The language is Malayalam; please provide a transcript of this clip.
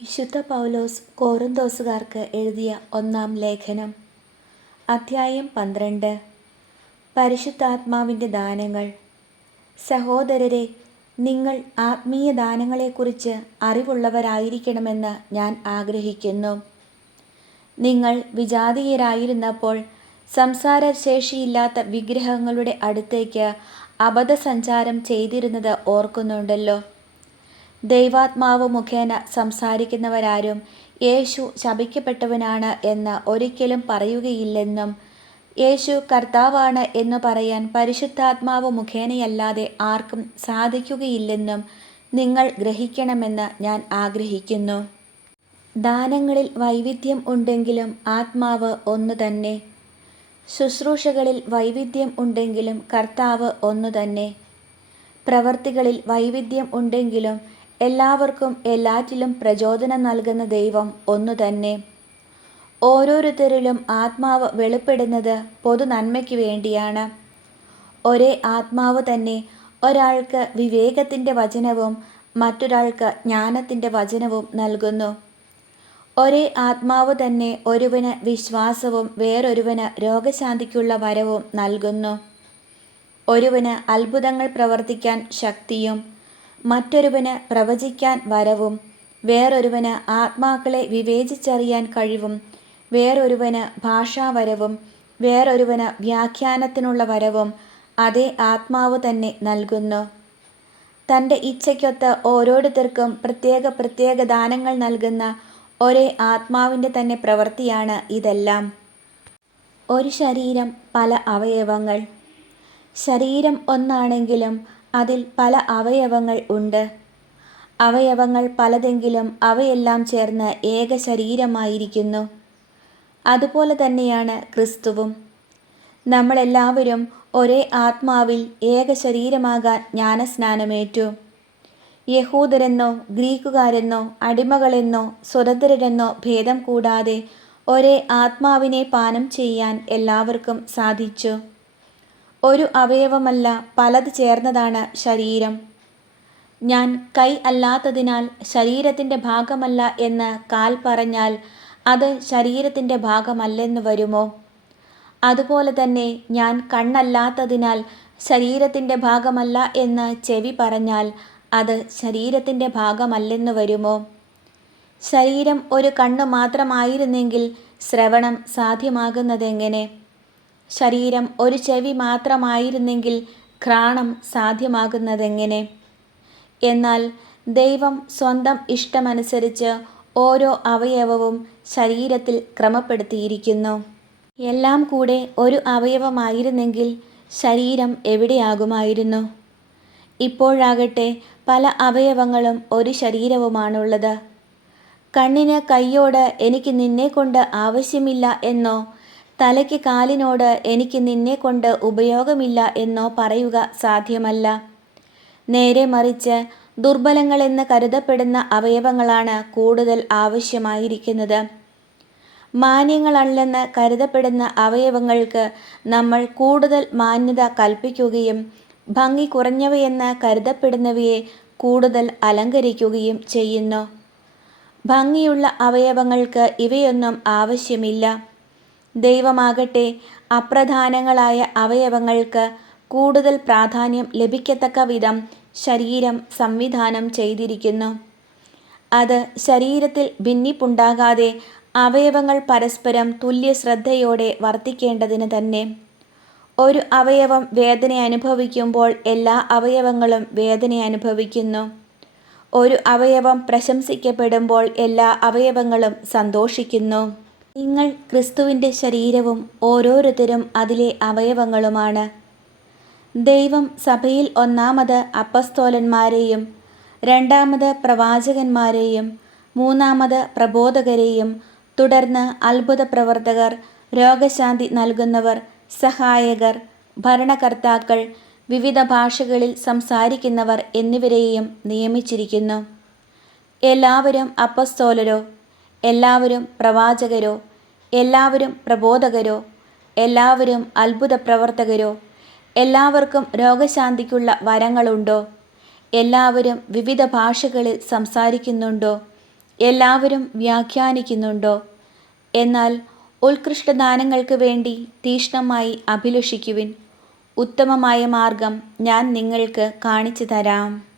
വിശുദ്ധ പൗലോസ് കോറിന്തോസുകാർക്ക് എഴുതിയ ഒന്നാം ലേഖനം, അധ്യായം 12. പരിശുദ്ധാത്മാവിൻ്റെ ദാനങ്ങൾ. സഹോദരരെ, നിങ്ങൾ ആത്മീയ ദാനങ്ങളെക്കുറിച്ച് അറിവുള്ളവരായിരിക്കണമെന്ന് ഞാൻ ആഗ്രഹിക്കുന്നു. നിങ്ങൾ വിജാതീയരായിരുന്നപ്പോൾ സംസാരശേഷിയില്ലാത്ത വിഗ്രഹങ്ങളുടെ അടുത്തേക്ക് അബദ്ധസഞ്ചാരം ചെയ്തിരുന്നത് ഓർക്കുന്നുണ്ടല്ലോ. ദൈവാത്മാവ് മുഖേന സംസാരിക്കുന്നവരാരും യേശു ശപിക്കപ്പെട്ടവനാണ് എന്ന് ഒരിക്കലും പറയുകയില്ലെന്നും യേശു കർത്താവാണ് എന്ന് പറയാൻ പരിശുദ്ധാത്മാവ് മുഖേനയല്ലാതെ ആർക്കും സാധിക്കുകയില്ലെന്നും നിങ്ങൾ ഗ്രഹിക്കണമെന്ന് ഞാൻ ആഗ്രഹിക്കുന്നു. ദാനങ്ങളിൽ വൈവിധ്യം ഉണ്ടെങ്കിലും ആത്മാവ് ഒന്നു തന്നെ. ശുശ്രൂഷകളിൽ വൈവിധ്യം ഉണ്ടെങ്കിലും കർത്താവ് ഒന്നു തന്നെ. പ്രവൃത്തികളിൽ വൈവിധ്യം ഉണ്ടെങ്കിലും എല്ലാവർക്കും എല്ലാറ്റിലും പ്രചോദനം നൽകുന്ന ദൈവം ഒന്നു തന്നെ. ഓരോരുത്തരിലും ആത്മാവ് വെളിപ്പെടുന്നത് പൊതു നന്മയ്ക്ക് വേണ്ടിയാണ്. ഒരേ ആത്മാവ് തന്നെ ഒരാൾക്ക് വിവേകത്തിൻ്റെ വചനവും മറ്റൊരാൾക്ക് ജ്ഞാനത്തിൻ്റെ വചനവും നൽകുന്നു. ഒരേ ആത്മാവ് തന്നെ ഒരുവന് വിശ്വാസവും വേറൊരുവന് രോഗശാന്തിക്കുള്ള വരവും നൽകുന്നു. ഒരുവന് അത്ഭുതങ്ങൾ പ്രവർത്തിക്കാൻ ശക്തിയും മറ്റൊരുവന് പ്രവചിക്കാൻ വരവും വേറൊരുവന് ആത്മാക്കളെ വിവേചിച്ചറിയാൻ കഴിവും വേറൊരുവന് ഭാഷാവരവും വേറൊരുവന് വ്യാഖ്യാനത്തിനുള്ള വരവും അതേ ആത്മാവ് തന്നെ നൽകുന്നു. തൻ്റെ ഇച്ഛയ്ക്കൊത്ത് ഓരോരുത്തർക്കും പ്രത്യേക ദാനങ്ങൾ നൽകുന്ന ഒരേ ആത്മാവിൻ്റെ തന്നെ പ്രവൃത്തിയാണ് ഇതെല്ലാം. ഒരു ശരീരം, പല അവയവങ്ങൾ. ശരീരം ഒന്നാണെങ്കിലും അതിൽ പല അവയവങ്ങൾ ഉണ്ട്. അവയവങ്ങൾ പലതെങ്കിലും അവയെല്ലാം ചേർന്ന് ഏക ശരീരമായിരിക്കുന്നു. അതുപോലെ തന്നെയാണ് ക്രിസ്തുവും. നമ്മളെല്ലാവരും ഒരേ ആത്മാവിൽ ഏക ശരീരമാകാൻ ജ്ഞാനസ്നാനമേറ്റു. യഹൂദരെന്നോ ഗ്രീക്കുകാരെന്നോ അടിമകളെന്നോ സ്വതന്ത്രരെന്നോ ഭേദം കൂടാതെ ഒരേ ആത്മാവിനെ പാനം ചെയ്യാൻ എല്ലാവർക്കും സാധിച്ചു. ഒരു അവയവമല്ല, പലത് ചേർന്നതാണ് ശരീരം. ഞാൻ കൈ അല്ലാത്തതിനാൽ ശരീരത്തിൻ്റെ ഭാഗമല്ല എന്ന് കാൽ പറഞ്ഞാൽ അത് ശരീരത്തിൻ്റെ ഭാഗമല്ലെന്ന് വരുമോ? അതുപോലെ തന്നെ ഞാൻ കണ്ണല്ലാത്തതിനാൽ ശരീരത്തിൻ്റെ ഭാഗമല്ല എന്ന് ചെവി പറഞ്ഞാൽ അത് ശരീരത്തിൻ്റെ ഭാഗമല്ലെന്ന് വരുമോ? ശരീരം ഒരു കണ്ണ് മാത്രമായിരുന്നെങ്കിൽ ശ്രവണം സാധ്യമാകുന്നതെങ്ങനെ? ശരീരം ഒരു ചെവി മാത്രമായിരുന്നെങ്കിൽ ഘ്രാണം സാധ്യമാകുന്നതെങ്ങനെ? എന്നാൽ ദൈവം സ്വന്തം ഇഷ്ടമനുസരിച്ച് ഓരോ അവയവവും ശരീരത്തിൽ ക്രമപ്പെടുത്തിയിരിക്കുന്നു. എല്ലാം കൂടെ ഒരു അവയവമായിരുന്നെങ്കിൽ ശരീരം എവിടെയാകുമായിരുന്നു? ഇപ്പോഴാകട്ടെ പല അവയവങ്ങളും ഒരു ശരീരവുമാണുള്ളത്. കണ്ണിന് കൈയോട് എനിക്ക് നിന്നെക്കൊണ്ട് ആവശ്യമില്ല എന്നോ തലയ്ക്ക് കാലിനോട് എനിക്ക് നിന്നെക്കൊണ്ട് ഉപയോഗമില്ല എന്നോ പറയുക സാധ്യമല്ല. നേരെ മറിച്ച് ദുർബലങ്ങളെന്ന് കരുതപ്പെടുന്ന അവയവങ്ങളാണ് കൂടുതൽ ആവശ്യമായിരിക്കുന്നത്. മാന്യങ്ങളല്ലെന്ന് കരുതപ്പെടുന്ന അവയവങ്ങൾക്ക് നമ്മൾ കൂടുതൽ മാന്യത കൽപ്പിക്കുകയും ഭംഗി കുറഞ്ഞവയെന്ന് കരുതപ്പെടുന്നവയെ കൂടുതൽ അലങ്കരിക്കുകയും ചെയ്യുന്നു. ഭംഗിയുള്ള അവയവങ്ങൾക്ക് ഇവയൊന്നും ആവശ്യമില്ല. ദൈവമാകട്ടെ അപ്രധാനങ്ങളായ അവയവങ്ങൾക്ക് കൂടുതൽ പ്രാധാന്യം ലഭിക്കത്തക്ക വിധം ശരീരം സംവിധാനം ചെയ്തിരിക്കുന്നു. അത് ശരീരത്തിൽ ഭിന്നിപ്പുണ്ടാകാതെ അവയവങ്ങൾ പരസ്പരം തുല്യ ശ്രദ്ധയോടെ വർത്തിക്കേണ്ടതിന് തന്നെ. ഒരു അവയവം വേദന അനുഭവിക്കുമ്പോൾ എല്ലാ അവയവങ്ങളും വേദന അനുഭവിക്കുന്നു. ഒരു അവയവം പ്രശംസിക്കപ്പെടുമ്പോൾ എല്ലാ അവയവങ്ങളും സന്തോഷിക്കുന്നു. നിങ്ങൾ ക്രിസ്തുവിൻ്റെ ശരീരവും ഓരോരുത്തരും അതിലെ അവയവങ്ങളുമാണ്. ദൈവം സഭയിൽ ഒന്നാമത് അപ്പസ്തോലന്മാരെയും രണ്ടാമത് പ്രവാചകന്മാരെയും മൂന്നാമത് പ്രബോധകരെയും തുടർന്ന് അത്ഭുത പ്രവർത്തകർ, രോഗശാന്തി നൽകുന്നവർ, സഹായകർ, ഭരണകർത്താക്കൾ, വിവിധ ഭാഷകളിൽ സംസാരിക്കുന്നവർ എന്നിവരെയും നിയമിച്ചിരിക്കുന്നു. എല്ലാവരും അപ്പസ്തോലരോ, എല്ലാവരും പ്രവാചകരോ, എല്ലാവരും പ്രബോധകരോ, എല്ലാവരും അത്ഭുത പ്രവർത്തകരോ, എല്ലാവർക്കും രോഗശാന്തിക്കുള്ള വരങ്ങളുണ്ടോ? എല്ലാവരും വിവിധ ഭാഷകളിൽ സംസാരിക്കുന്നുണ്ടോ? എല്ലാവരും വ്യാഖ്യാനിക്കുന്നുണ്ടോ? എന്നാൽ ഉത്കൃഷ്ടദാനങ്ങൾക്ക് വേണ്ടി തീക്ഷ്ണമായി അഭിലഷിക്കുവിൻ. ഉത്തമമായ മാർഗം ഞാൻ നിങ്ങൾക്ക് കാണിച്ചു തരാം.